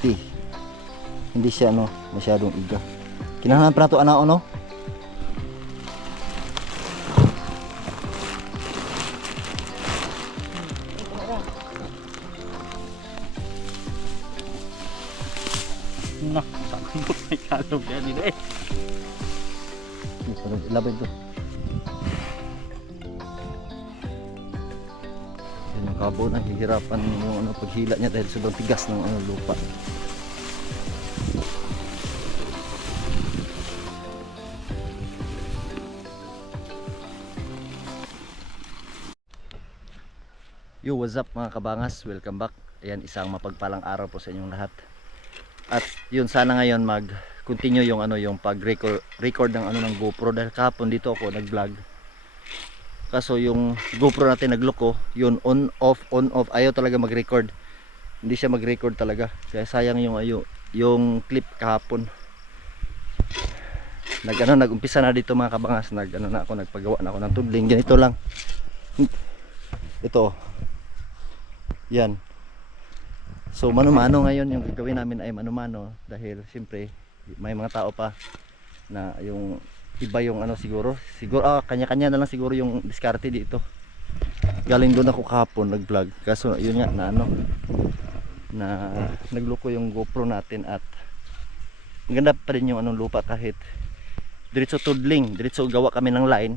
healthy. Hindi siya ano, masyadong iga. Kinahanglan pa na ito anao no? Nak, sakot may kalog yan dito eh. Labay ito. Yan yung kabo na hihirapan yung ano, paghila niya dahil sobrang tigas ng ano, lupa. Yo, what's up mga kabangas? Welcome back. Ayan, isang mapagpalang araw po sa inyong lahat. At yun, sana ngayon mag-continue yung ano, yung pag-record ng ano ng GoPro dahil kahapon dito ako nag-vlog. Kaso yung GoPro natin nagloko, yun on off, ayaw talaga mag-record. Hindi siya mag-record talaga. Kaya sayang yung clip kahapon. Nag-umpisa na dito mga kabangas, nagpagawa na ako ng tudling. Ganito lang. Ito. Yan. So mano-mano ngayon yung gagawin namin ay mano-mano dahil siyempre may mga tao pa na yung iba yung ano siguro kanya-kanya na lang siguro yung diskarte dito. Galing doon ako kahapon nag-vlog kaso yun nga na ano na nagloko yung GoPro natin at maganda pa rin yung anong lupa kahit diretso tudling, diretso gawa kami ng line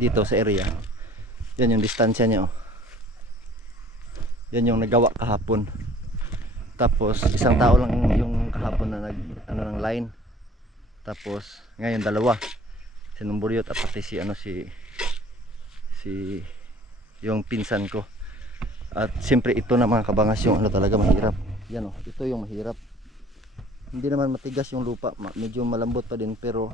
dito sa area. Yan yung distansya niya oh. Yan yung nagawa kahapon. Tapos isang tao lang yung kahapon na nag ano ng line. Tapos ngayon dalawa. Si Numburyot at pati si yung pinsan ko. At siyempre ito na mga kabangas yung ano talaga mahirap. Yan oh, ito yung mahirap. Hindi naman matigas yung lupa, medyo malambot pa din pero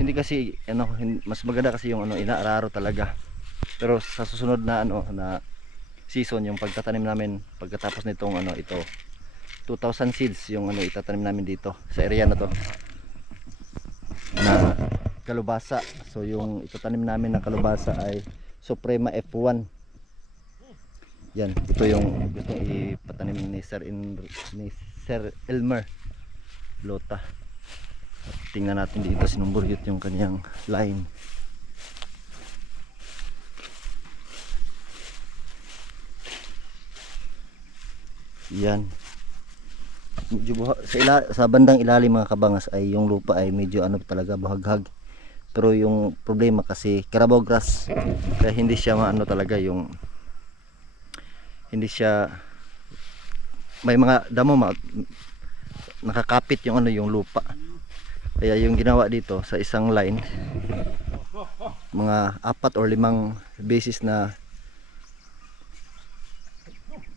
hindi kasi ano, mas maganda kasi yung ano inaararo talaga. Pero sa susunod na ano na season yung pagtatanim namin pagkatapos nitong ano ito 2,000 seeds yung ano itatanim namin dito sa area na to na kalubasa. So yung itatanim namin na kalubasa ay Suprema F1. Yan, ito yung gusto ipatanim ni Sir Elmer Lota. At tingnan natin dito sinumburyot yung kanyang line. Yan. Medyo sa bandang ilalim mga kabangas ay yung lupa ay medyo ano talaga bahaghag. Pero yung problema kasi Carabao grass kaya hindi siya maano talaga yung hindi siya may mga damo nakakapit yung ano yung lupa. Kaya yung ginawa dito sa isang line mga 4 or 5 beses na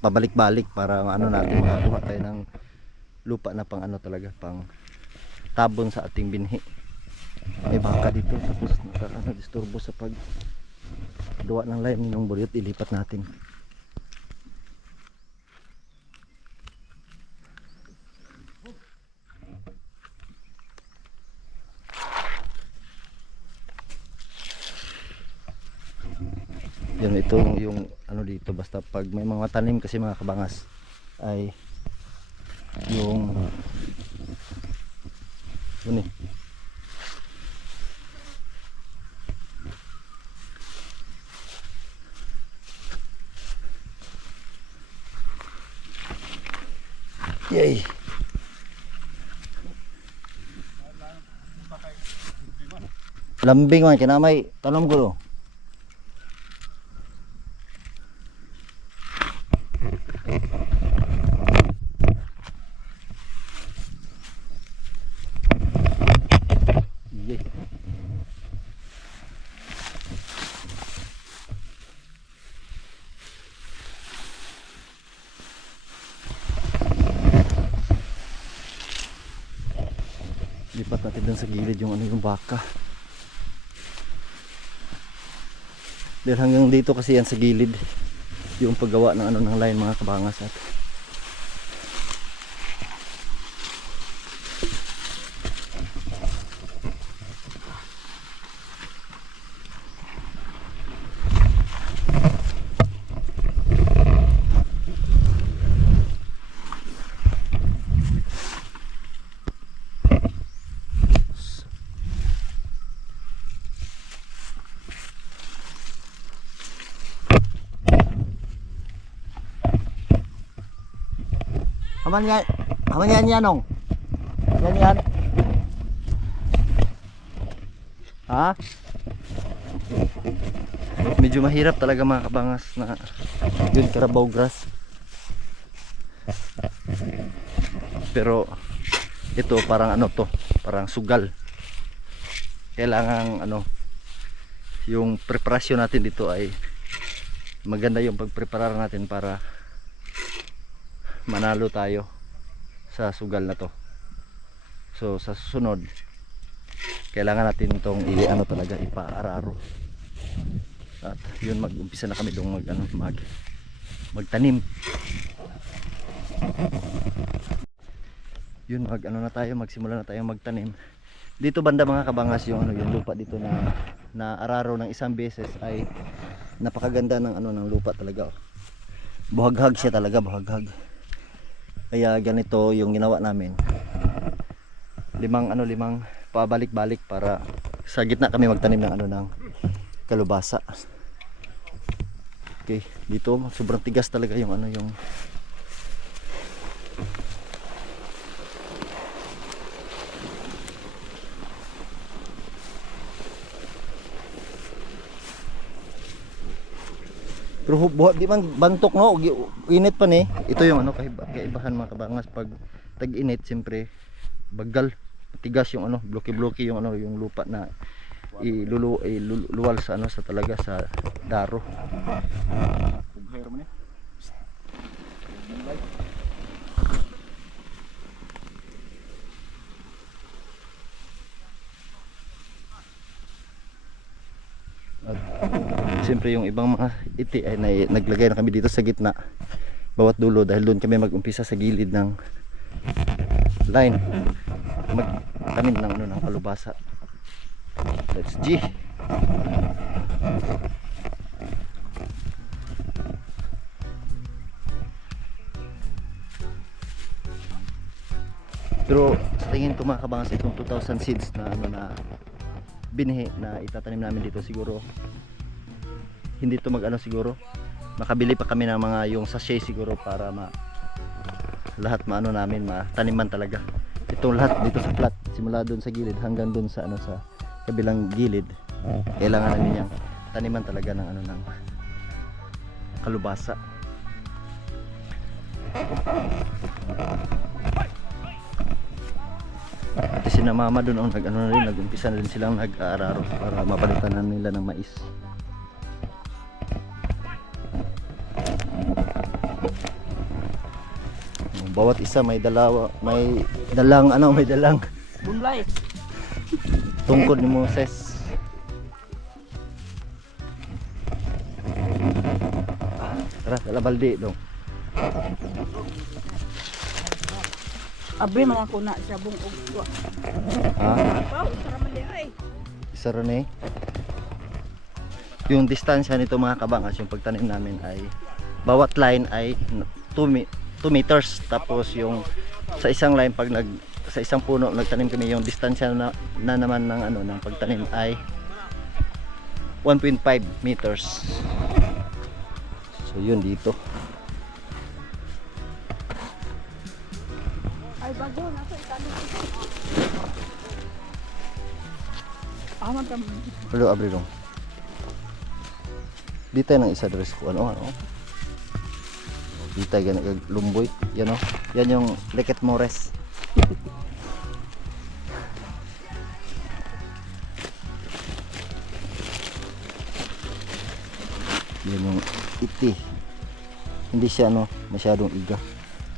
pabalik-balik para ano natin makakuha tayo ng lupa na pang ano talaga pang tabon sa ating binhi. May baka dito tapos nakaka-disturbo sa pag gawa ng line ng buryot, ilipat natin. Yan, ito yung ano dito basta pag may mga tanim kasi mga kabangas ay yung yun eh yay lambing man kinamay tanom ko lo. Lipat natin dun sa gilid yung ano yung baka. Dahil hanggang dito kasi yan sa gilid yung paggawa ng ano ng line mga kabangas at Aman nga. Aman yan yanong. Yan yan. Ha? Medyo mahirap talaga mga kabangas na yun Carabao grass. Pero ito parang ano to, parang sugal. Kailangan ano, yung preparasyon natin dito ay maganda yung pagpreparar natin para manalo tayo sa sugal na to. So sa susunod kailangan natin itong ano talaga ipaararo. At yun mag-umpisa na kami dong magtanim. Yun magsimula na tayo magtanim. Dito banda mga kabangas yung yung lupa dito na araro ng isang beses ay napakaganda ng ng lupa talaga. Buhaghag siya talaga, buhaghag. Kaya ganito yung ginawa namin. Limang pabalik-balik para sa gitna kami magtanim ng ng kalubasa. Okay, dito sobrang tigas talaga yung yung pero buhat di man bantok no, init pa ni. Ito yung kaibahan mga kabangas pag tag-init siyempre bagal, matigas yung bloke-bloke yung yung lupa na luwal sa sa talaga sa daro. At siyempre yung ibang mga iti ay naglagay na kami dito sa gitna bawat dulo dahil doon kami mag-umpisa sa gilid ng line magtanim ng kalubasa. Let's G. Pero sa tingin ko mga kabangas itong 2,000 seeds na na binhi na itatanim namin dito siguro hindi to siguro makabili pa kami ng mga yung sachet siguro para lahat namin mataniman talaga itong lahat dito sa flat simula doon sa gilid hanggang doon sa sa kabilang gilid. Kailangan namin yung taniman talaga ng ng kalubasa. At si na mama doon nag-umpisa na rin silang nag-aararo para mapalitan na nila ng mais. Bawat isa may dalang bunlay. Tungkod ni Moses. Tara, dala balde dong. Abri man ako na sa bung ugwa. Ha? Pau, sara man di ay. Isa rin eh. Yung distansya nito mga kabangas, yung pagtanim namin ay bawat line ay 2 meters. Tapos yung sa isang line pag sa isang puno nagtanim kami, yung distansya na naman ng ng pagtanim ay 1.5 meters. So yun dito. Ay bago na sa itanim. Aman tam. Hello, abri dong. Dito nang isa dress ko ano. Dito ganag lumboy, yan Yan yung Leket Mores. Yan yung iti. Hindi siya masyadong iga.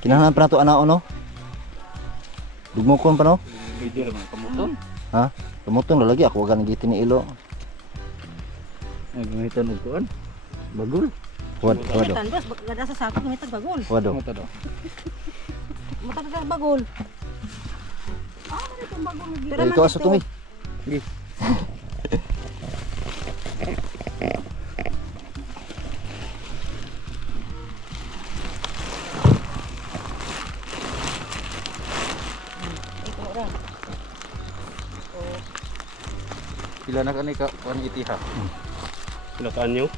Kinahanglan pa na to no? Dugmokon pa no? Video naman kamuton. Ha? Kamuton lagi ako wag nang gitin ni ilo. Nagamitan og kuan. Bagol. Wado. Tandas gada sa sako gumitag bagol. Wado. Muta daw. Matagal bagol. Ah, ano itong bagol ni Ay, ikaw aso tungi. Sige. Pila na kani ka kuan iti ha. Pila ka anyo?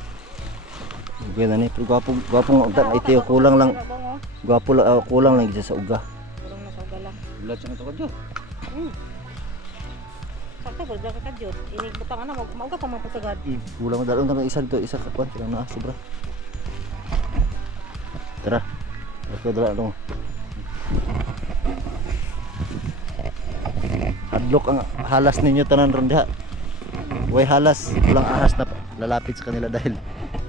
Ganda ni, pero gwapong iti kulang lang. Gwapo lang, kulang lang siya sa uga. Kurang na sa ugalang. Bulat siya ito ka dyan. Sakto ba dapat ka jud. Inig butang ana mauga pa man putagad. Kulang mo dalon isa dito, isa ka kuan, kailangan na sobra. Tara. Ako dala dong. Hadlok ang halas ninyo tanan ron diha. Way halas, walang ahas na lalapit sa kanila dahil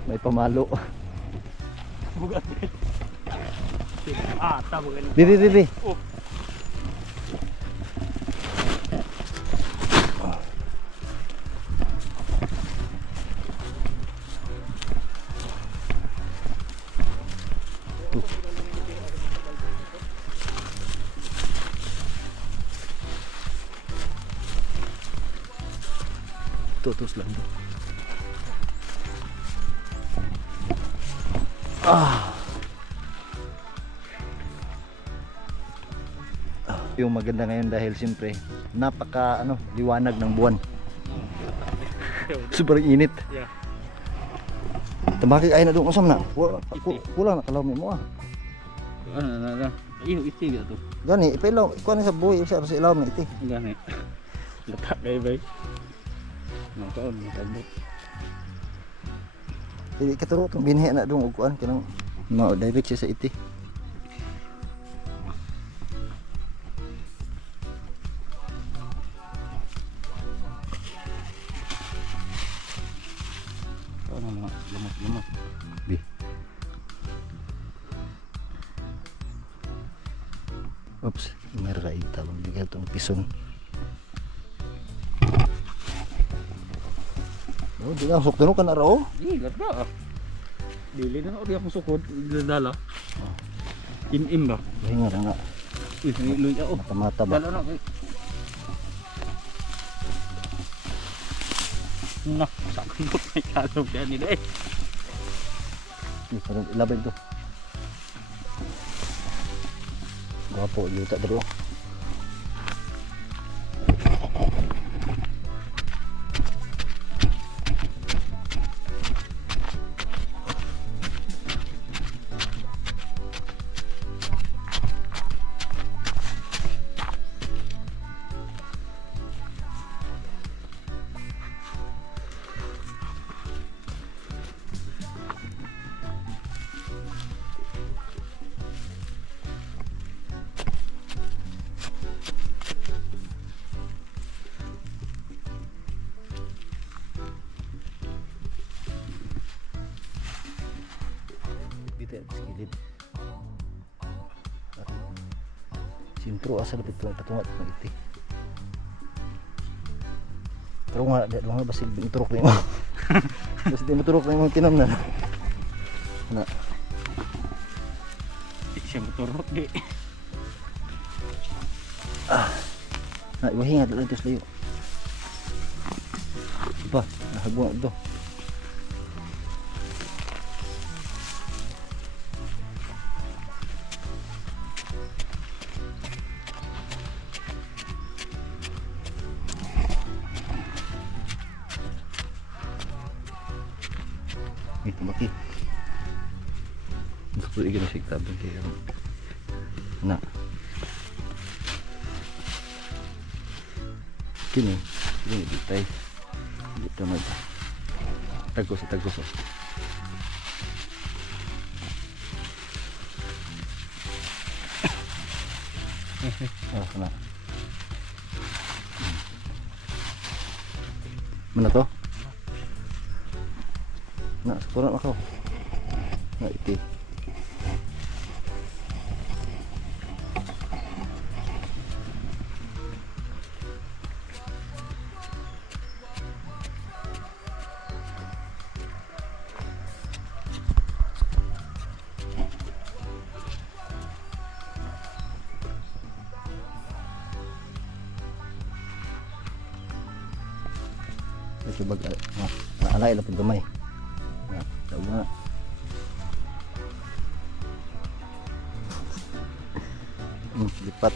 may pamalo. Bugat. Ah, tabo ganun. Bibi, bibi. Oh. Tutus lang do. Yung maganda ngayon dahil siyempre napaka liwanag ng buwan. Sobrang init. Yeah. Tamaki ay na doon usam na. Kulang na kalawmi mo ah. Ano. Iyo iti gitu. Gani ipilaw ikuha na sa buhay sa ilaw na iti. Gani. Letak kay bay. Nakaon matabot. Dili katuro tong binhi na doon uguan kanang mao direct siya sa iti. Ano mga lemot. Bi. Oops, meray tawag di tong pison. Oh, di na sok ka na raw. Ganda. Dili na ori akong sukod, dala. Im ba? Hinga na nga. Luya oh. Mata-mata ba? Dala na. Nah, sakit may kalog yan nila eh. Parang ilabay to. Gwapo yuta dito. Dito sa gilid. Sintro asa lapit lang patungat ng iti. Pero nga, di nga basil turok na yung basta di maturok na yung tinam na. Na. Di siya motorot di. Na, iwahinga dito sa layo. Ba, nahagbuang ito. Ito maki. Gusto ko na siya tabang kayo. Na. Kini bitay. Dito na. Tagos. Na. Mana to? Na, sekurang ako. Na iti. Ito bag naalay lang pag gamay. Na, tawag na. Lipat.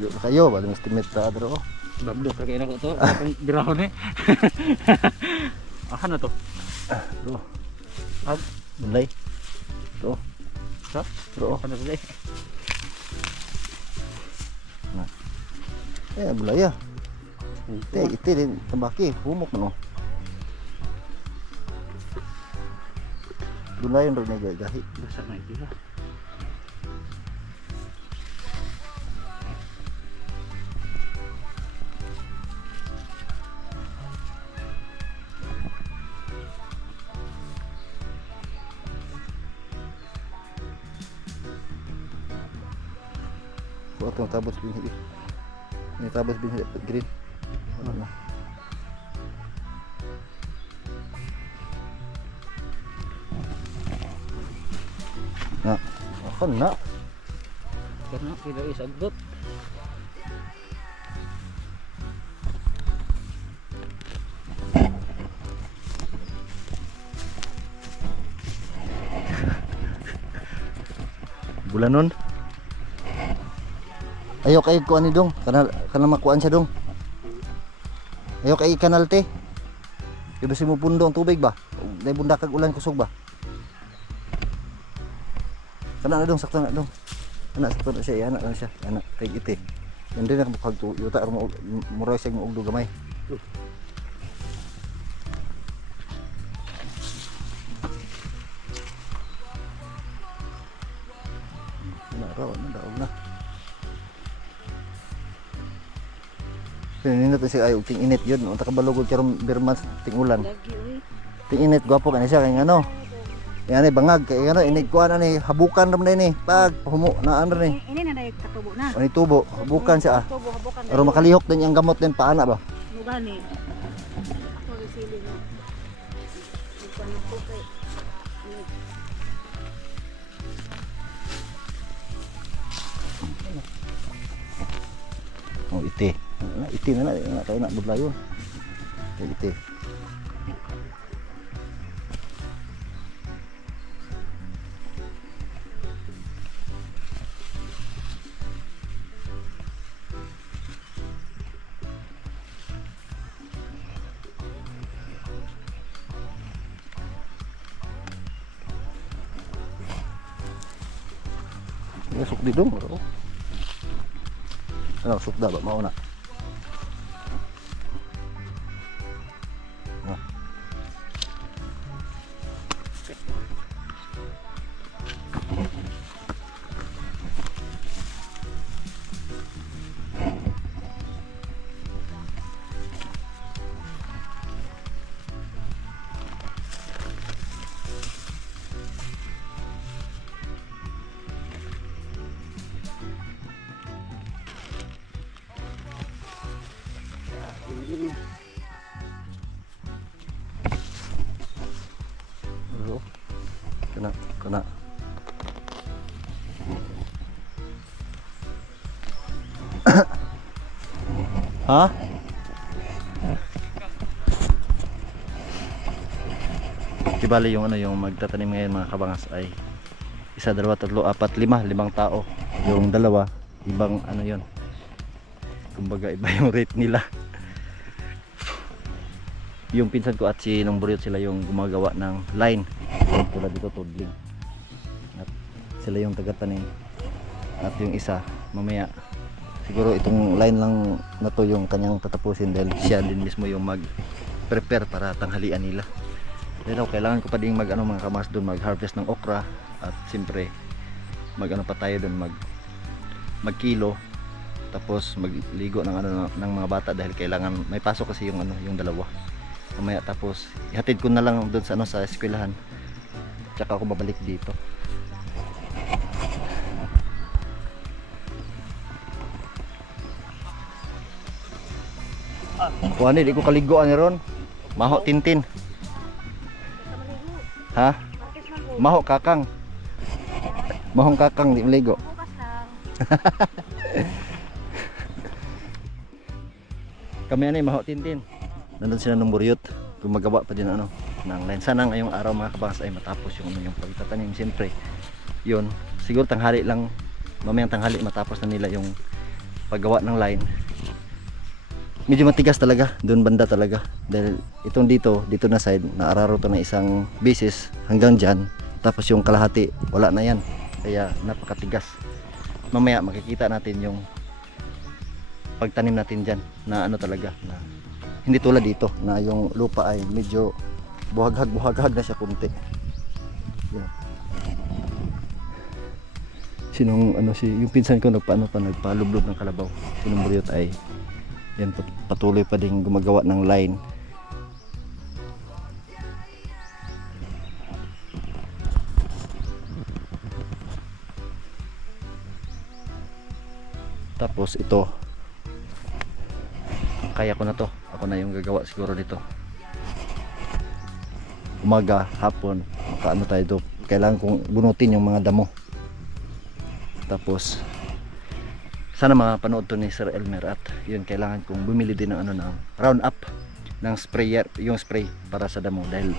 Yo kayo, bali estimate ta dro. Bablo kagay na ko to. Akong birahon eh. Ahan na to. Bro, Ab, bulay. Bro, sa? bro. Ano to eh? Eh, bulay ah. Ite din tambaki, humok no. Bulay ron na gahi. Basa na ito. Buat yung tabos binhi. Ini tabos binhi green. Ano na? Na, ako na. Karena tidak is agot. Bulanon. Ayaw kay kuan ni dong, kana makuan siya dong. Ayaw kay kanal te. Iba si mo pundo ang tubig ba? Dai bunda kag ulan kusog ba? Kana na dong sakto na dong. Anak sakto na siya, anak lang siya, anak kay ite. Hindi na kag yuta mo mura siya mo ugdo gamay. Raw na daog na. Pininin natin siya ay ting init yun. Unta kabalugod karon birman ting ulan. Lagi uy. Ting init gwapo kani siya kay ano. Yan ni bangag kay ano inig kuan ani habukan ram ni pag humo na ano ni. Ini na dayag katubo na. Ani tubo habukan siya ah. Tubo habukan. Aron makalihok din yung gamot din paana ba. Mugani. Ako gisili mo. Ikaw na po kay. Oh ite. Ite na kay na budlayon. Kay ite. Masuk di dong. Ano, sukda ba mauna? Nah. Kena. Hah? Bali yung ano yung magtatanim ngayon mga kabangas ay isa, dalawa, tatlo, apat, limang tao. Yung dalawa ibang ano yon. Kumbaga iba yung rate nila. Yung pinsan ko at si Nong Buryot sila yung gumagawa ng line. Tulad dito tudling. At sila yung taga-tanim. At yung isa mamaya siguro itong line lang na to yung kanyang tatapusin dahil siya din mismo yung mag-prepare para tanghalian nila. Pero kailangan ko pa ding mag ano mga kamas doon, mag-harvest ng okra at siyempre mag-ano pa tayo doon, mag-kilo, tapos magligo ng ano ng mga bata dahil kailangan may pasok kasi yung ano yung dalawa. Mamaya tapos ihatid ko na lang doon sa ano sa eskwelahan. Tsaka ako babalik dito. Kuha ni, di ko kaligoan ni ron. Maho tintin. Ha? Maho kakang. Mahong kakang di maligo. Bukas lang. Kami ani maho tintin. Nandun sila ng Buryot. Gumagawa pa din ano ng line. Sana ngayong araw mga kabangas ay matapos yung ano yung pagtatanim. Siyempre, yun. Siguro tanghali lang, mamayang tanghali matapos na nila yung paggawa ng line, medyo matigas talaga doon banda talaga, dahil itong dito na side naararo to ng isang beses hanggang dyan, tapos yung kalahati wala na yan, kaya napakatigas. Mamaya makikita natin yung pagtanim natin dyan na ano talaga, na hindi tulad dito na yung lupa ay medyo buhaghag na siya kunti. Yan. Sinong ano si yung pinsan ko nagpalublob ng kalabaw, sinong Buryot ay yan, patuloy pa din gumagawa ng line. Tapos ito, kaya ko na to, ako na yung gagawa siguro dito. Umaga, hapon, makaano tayo to, kailangan kong bunutin yung mga damo. Tapos sana mapanood to ni Sir Elmer, at yun kailangan kong bumili din ng ano, ng Roundup, ng sprayer, yung spray para sa damo, dahil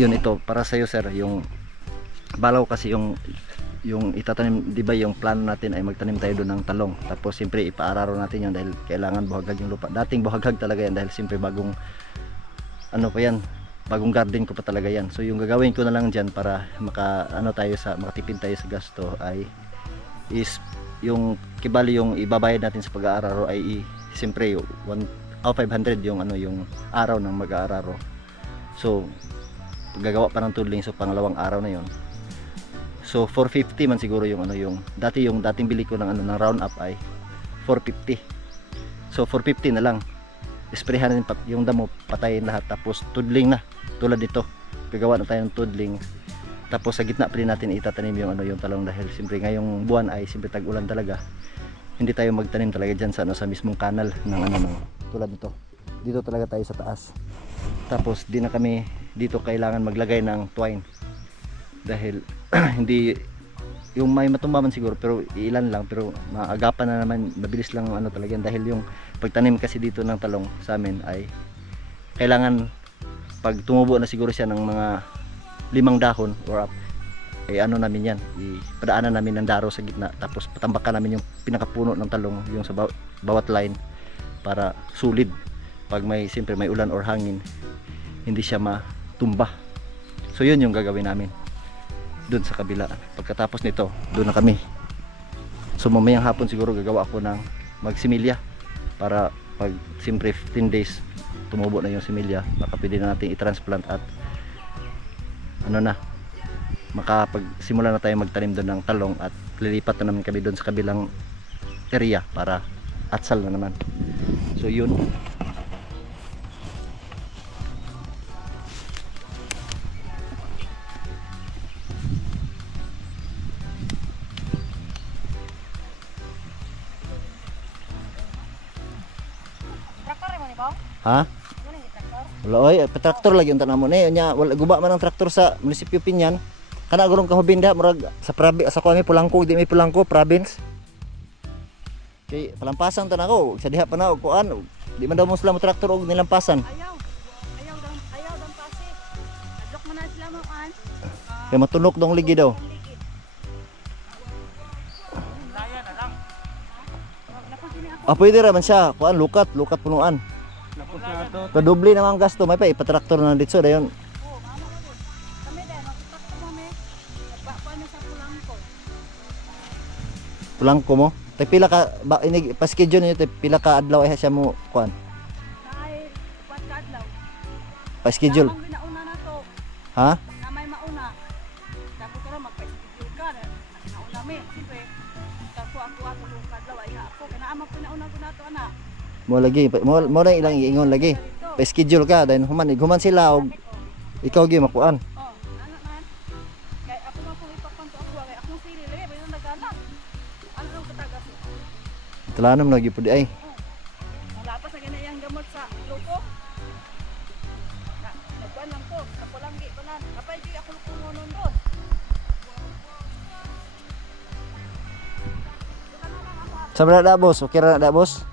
yun ito para sa iyo sir, yung balaw kasi yung itatanim, di ba yung plano natin ay magtanim tayo doon ng talong, tapos siyempre ipaararo natin yun dahil kailangan buhaghag yung lupa. Dating buhaghag talaga yan dahil siyempre bagong ano pa yan, bagong garden ko pa talaga yan. So yung gagawin ko na lang dyan para makatipid tayo sa gasto ay is yung kibali yung ibabayad natin sa pag-aararo ay siyempre 500 yung ano yung araw ng mag-aararo. So gagawa pa ng tudling, so pangalawang araw na yon. So 450 man siguro yung ano yung dating bili ko ng ano ng Roundup ay 450. So 450 na lang. Isprehan natin yung damo, patayin lahat, tapos tudling na tulad dito. Gagawa na tayo ng tudling. Tapos sa gitna pa rin natin itatanim yung ano yung talong, dahil siyempre ngayong buwan ay siyempre tag-ulan talaga. Hindi tayo magtanim talaga diyan sa ano sa mismong kanal ng ano ng tulad nito. Dito talaga tayo sa taas. Tapos di na kami dito kailangan maglagay ng twine. Dahil hindi yung may matumba man siguro, pero ilan lang, pero maagapan na naman, mabilis lang ano talaga yan, dahil yung pagtanim kasi dito ng talong sa amin ay kailangan pag tumubo na siguro siya ng mga 5 dahon or up, ay ano namin yan, ipadaanan namin ng daro sa gitna, tapos patambakan namin yung pinakapuno ng talong yung sa bawat line para sulid pag siyempre may ulan or hangin hindi siya matumba. So yun yung gagawin namin doon sa kabila. Pagkatapos nito doon na kami, so mamayang hapon siguro gagawa ako ng magsimilya para pag siyempre 15 days tumubo na yung similya, baka pwede na natin i-transplant at ano na, makapagsimula na tayo magtanim doon ng talong, at lilipat na naman kami doon sa kabilang area para atsal na naman. So yun. Ha? Wala oy, traktor lagi unta namo ni nya, wala guba man ang traktor sa munisipyo Pinyan. Kana gurong kahubinda murag sa sa kami Pulangko, di may Pulangko province. Kay palampasan ta nako, sa diha pa na og kuan. Di man daw mo sila mo traktor og nilampasan. Ayaw dang pasi. Adlok man na sila mo an. Kay matunok dong ligi daw. Pwede ra man siya, kuan lukat punuan. Lapos na ito. Kadubli naman ang gasto, may pa ipatraktor na dito dayon. Oo, mama ko. Kami din, magtraktor kami. Nagbakuan na sa Pulangko. Pulangko mo. Tay pila ka inig pa-schedule niyo, tay pila ka adlaw ay siya mo kuan. Dahil upat ka adlaw. Pa-schedule. Lamang ginauna na to. Ha? Na may mauna. Tapos ka rin magpa-schedule ka. Nauna mi. Siyempre, ako yung kadlaw ay nga ako. Kanaamang pinauna ko na to, anak. Mo lagi, mo na ilang iingon lagi. Pa-schedule ka dahil human sila og ikaw gyud makuan. Oh, ano man. Kaya ako man kung ipakonto ako, kaya akong sili lagi, pero nagana. Ano nang katagas? Talanom na gyud pud ay. Wala pa sa ganayang gamot sa loko. Nagkuhan lang ko, ako lang di ko na. Kapay di ako lukungonon doon. Sabi na da boss, okay ra na da boss.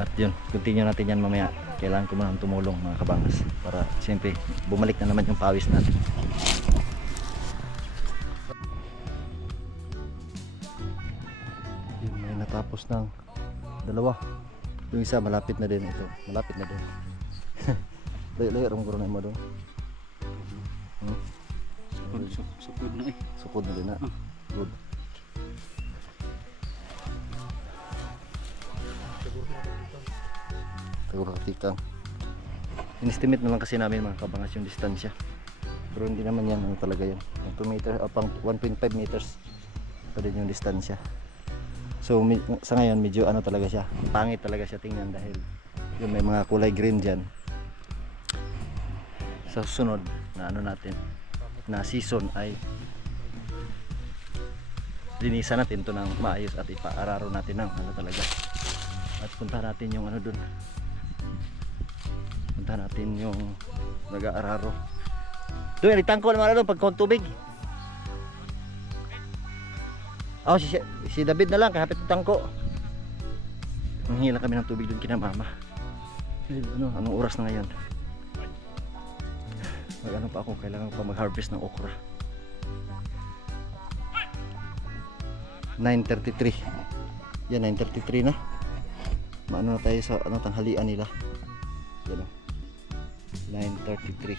At yun, continue natin yan mamaya. kailangan ko muna tumulong mga kabangas para siyempre bumalik na naman yung pawis natin. Yun, may natapos ng dalawa. Yung isa malapit na din ito. Malapit na din. Layo-layo rin ko na mo doon. Sukod na eh. Sukod na din na. Good. Siguro katikang. In-estimate na lang kasi namin mga kabangas yung distansya. Pero hindi naman yan ano talaga yan. 2 meters, pang 1.5 meters pa din yung distansya. So sa ngayon medyo ano talaga siya. Pangit talaga siya tingnan dahil yung may mga kulay green dyan. Sa susunod na ano natin na season ay linisan natin to ng maayos at ipaararo natin ng ano talaga. At punta natin yung ano dun. Punta natin yung nag-aararo. Doon, itangko naman doon pagkuhang tubig. Oh, si David na lang, kahapit ng tangko. Nanghingi lang kami ng tubig doon kina mama. Ano, anong oras na ngayon? Mag-ano pa ako, kailangan pa mag-harvest ng okra. 9:33. Yan, 9:33 na. Maano na tayo sa ano, tanghalian nila. Yan o. 9:33.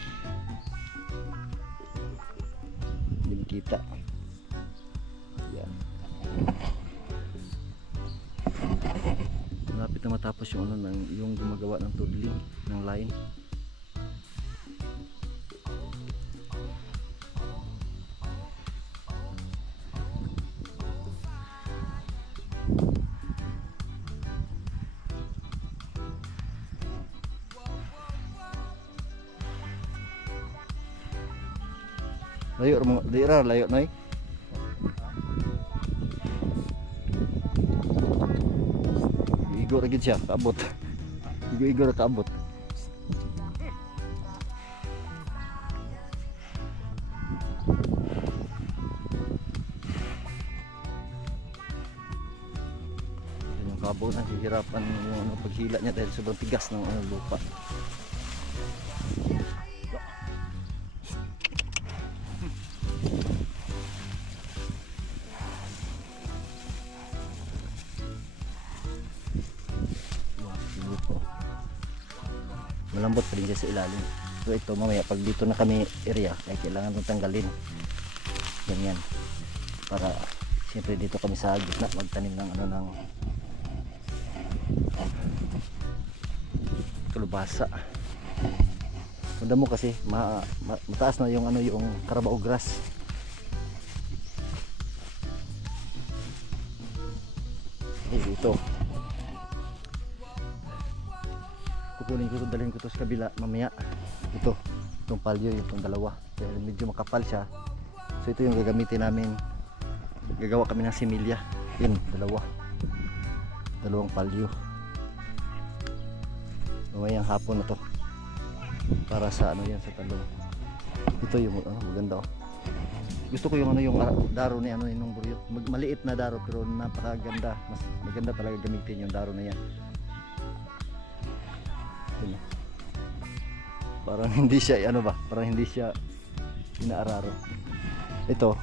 Hindi kita. Yan. Malapit na matapos yung ano, yung gumagawa ng tudling ng line. Layo mo, dira layo noy. Igo ra gid siya, kaabot. Igo ra kaabot. Yung kabo na hihirapan yung ano, paghila niya dahil sobrang tigas ng ano, lupa. Malambot pa rin siya sa ilalim. So ito mamaya pag dito na kami area ay kailangan itong tanggalin. Ganyan. Para siyempre dito kami sa gitna magtanim ng ano ng kalubasa. Kunda mo kasi mataas na yung ano yung carabao grass. Dito. Kukunin ko ito, dalhin ko ito sa kabila mamaya. Itong palyo, itong dalawa dahil medyo makapal siya. So ito yung gagamitin namin. Gagawa kami ng similya. Yun, dalawang palyo. Mamayang hapon na to para sa ano yan, sa talong. Ito yung ano, maganda oh. Gusto ko yung ano, yung daro ni ano yung buryot. Maliit na daro pero napakaganda. Mas maganda talaga gamitin yung daro na yan. Parang hindi siya ano ba, parang hindi siya inaararo. Ito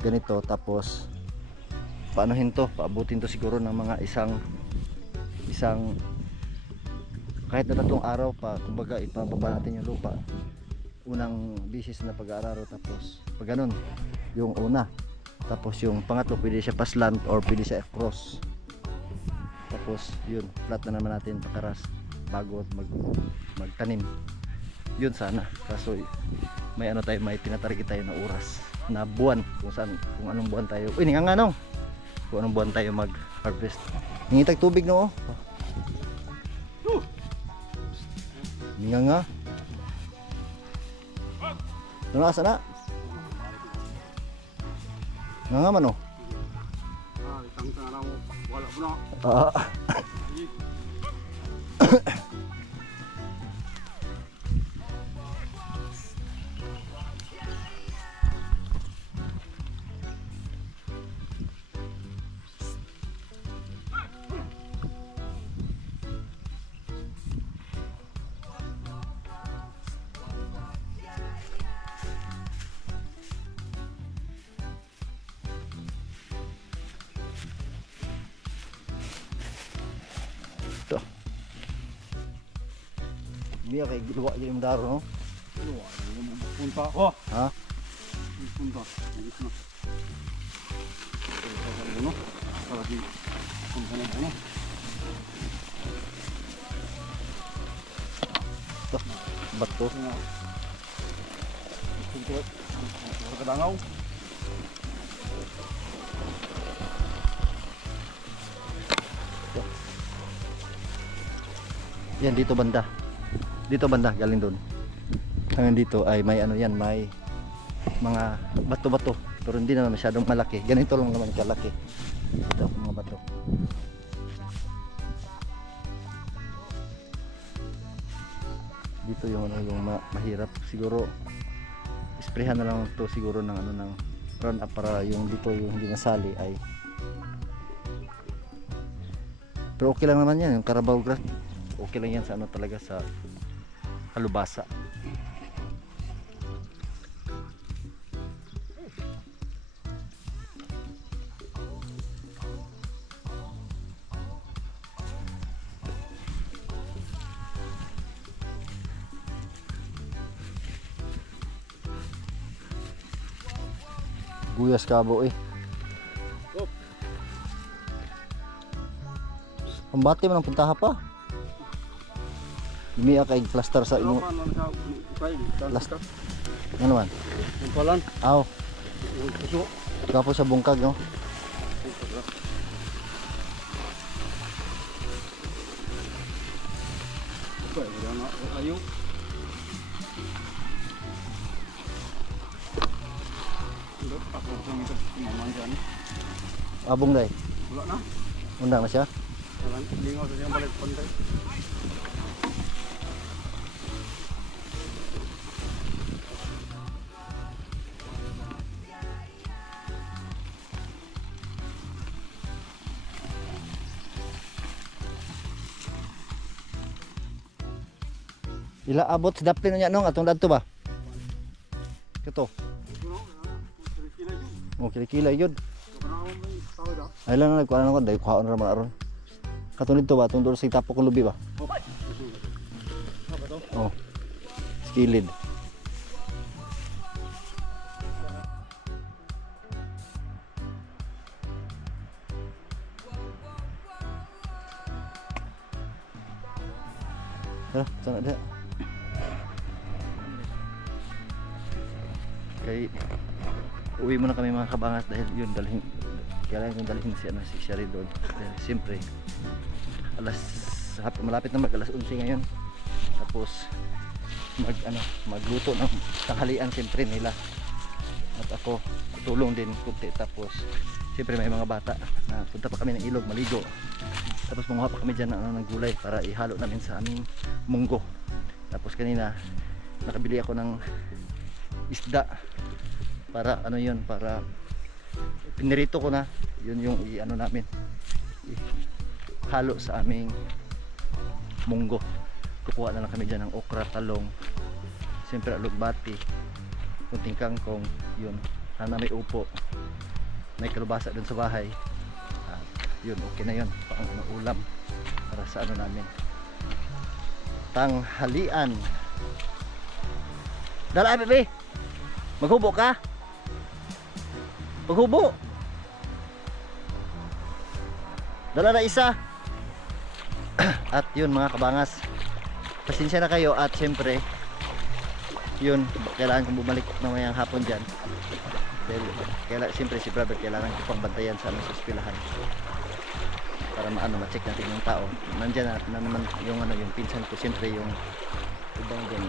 ganito, tapos paanohin to, paabutin to siguro ng mga isang kahit na tatlong araw pa, kumbaga ipababa natin yung lupa. Unang bisis na pag-aararo, tapos pag ganun yung una, tapos yung pangatlo pwede siya paslant or pwede siya cross, tapos yun flat na naman natin pakaras bago magtanim. Yun sana, kaso may ano tayo, may tinatarget tayo na oras na buwan, kung anong buwan tayo, uy nga nong kung anong buwan tayo mag harvest. Ningitag tubig no. Nga ano asa na nga man oh. Wala po na. Biya kay luwa yung daro no. Punta ko. Ha? Punta. Ayos na. Ano? Para di punta na ano. Bato. Punta. Kadangaw. Yan dito banda. Dito banda galing doon. Hanggang dito ay may ano yan, may mga bato-bato. Pero hindi naman masyadong malaki. Ganito lang naman kalaki. Ito mga bato. Dito yung ano yung mahirap siguro. Isprehan na lang to siguro ng ano ng run up para yung dito yung hindi nasali ay. Pero okay lang naman yan yung Carabao grass. Okay lang yan sa ano talaga sa kalubasa. Guyas kabo eh. Pambati man ang puntaha pa. Lumiya kay plaster sa imo. Plaster. Ano man? Yung palan. Aw, Yung puso. gapo sa bungkag no. Wala na. Ayaw. Ako kung ito maman dyan. Abong day. Wala na. Undang na siya. Wala. Lingaw sa siyang balik pantay. Ila abot sa daplin niya nung atong dadto ba? Kato. Oh, kila-kila yun. Ay lang na nagkuhan ako, dahil kuhaan naman aron. Katong dito ba, atong doon sa itapok ng lubi ba? Oh, skilid. Tara, sana dia. Kay uwi muna kami mga kabangas dahil yun dalhin kailangan kong dalhin si Sherry doon dahil siyempre malapit na alas 11 ngayon tapos magluto ng tanghalian siyempre nila at ako tutulong din kunti tapos siyempre may mga bata na punta pa kami ng ilog maligo tapos manguha pa kami dyan ng gulay para ihalo namin sa aming munggo tapos kanina nakabili ako ng isda para ano yun para pinirito ko na yun yung ano namin halo sa aming munggo kukuha na lang kami dyan ng okra, talong siyempre alugbati kunting kangkong yun sana may upo may kalubasa dun sa bahay yun okay na yun pang ulam para sa ano namin tanghalian dala bebe maghubo ka maghubo dala na isa at yun mga kabangas pasensya na kayo at syempre yun kailangan kong bumalik na mayang hapon dyan dahil siyempre si brother kailangan ko pang bantayan sa aming eskwelahan para ma-check natin yung tao nandyan na naman yung yung pinsan ko siyempre yung ibang dyan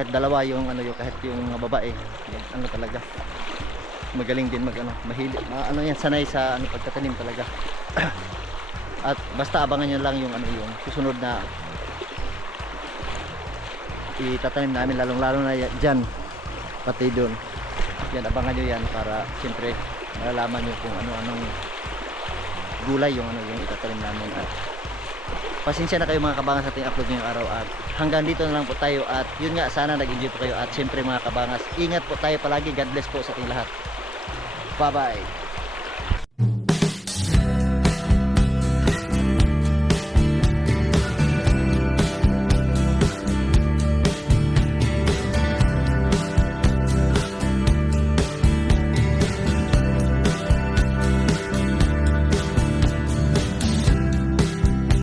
kahit dalawa yung kahit yung mga babae yung, talaga magaling din mahilig yan sanay sa pagtatanim talaga at basta abangan nyo lang yung yung susunod na itatanim namin lalong-lalo na dyan pati doon yan abangan nyo yan para siyempre malalaman nyo kung anong gulay yung yung itatanim namin at pasensya na kayo mga kabangas sa ating upload ngayong araw at hanggang dito na lang po tayo at yun nga sana nag-enjoy po kayo at siyempre mga kabangas ingat po tayo palagi God bless po sa ating lahat bye bye.